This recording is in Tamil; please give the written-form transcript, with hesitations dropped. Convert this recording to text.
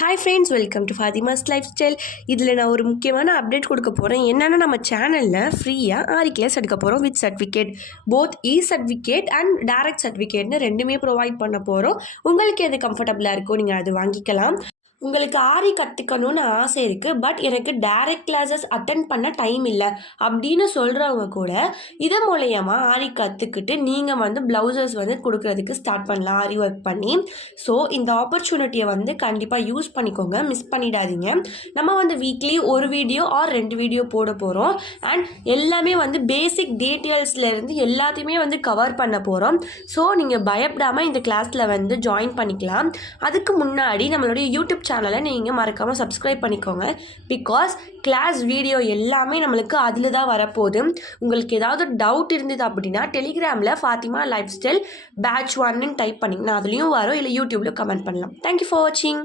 Hi friends, welcome to Fathima's life style. இதில் நான் ஒரு முக்கியமான அப்டேட் கொடுக்க போகிறேன். என்னென்னா, நம்ம சேனலில் ஃப்ரீயாக 6 கிளாஸ் எடுக்க போகிறோம் with certificate. Both certificate and direct சர்டிஃபிகேட்னு ரெண்டுமே ப்ரொவைட் பண்ண போகிறோம். உங்களுக்கு எது கம்ஃபர்டபுளாக இருக்கோ நீங்கள் அது வாங்கிக்கலாம். உங்களுக்கு ஆரி கற்றுக்கணும்னு ஆசை இருக்குது, பட் எனக்கு டைரக்ட் கிளாஸஸ் அட்டன் பண்ண டைம் இல்லை அப்படின்னு சொல்கிறவங்க கூட இது மூலயமா ஆரி கற்றுக்கிட்டு நீங்கள் ப்ளவுசஸ் கொடுக்குறதுக்கு ஸ்டார்ட் பண்ணலாம், ஆரி ஒர்க் பண்ணி. ஸோ இந்த ஆப்பர்ச்சுனிட்டியை கண்டிப்பாக யூஸ் பண்ணிக்கோங்க, மிஸ் பண்ணிடாதீங்க. நம்ம வீக்லி ஒரு வீடியோ ஆர் 2 வீடியோ போட போகிறோம். அண்ட் எல்லாமே பேசிக் டீட்டெயில்ஸ்லேருந்து எல்லாத்தையுமே கவர் பண்ண போகிறோம். ஸோ நீங்கள் பயப்படாமல் இந்த கிளாஸில் ஜாயின் பண்ணிக்கலாம். அதுக்கு முன்னாடி நம்மளுடைய யூடியூப் சேனலை நீங்கள் மறக்காமல் சப்ஸ்கிரைப் பண்ணிக்கோங்க. பிகாஸ் கிளாஸ் வீடியோ எல்லாமே நம்மளுக்கு அதில் தான் வரப்போகுது. உங்களுக்கு ஏதாவது டவுட் இருந்தது அப்படின்னா டெலிகிராமில் ஃபாத்திமா லைஃப் ஸ்டைல் பேட்ச் 1ன்னு டைப் பண்ணிங்கன்னா அதுலேயும் வரும், இல்லை யூடியூப்ல கமெண்ட் பண்ணலாம். தேங்க்யூ ஃபார் வாட்சிங்.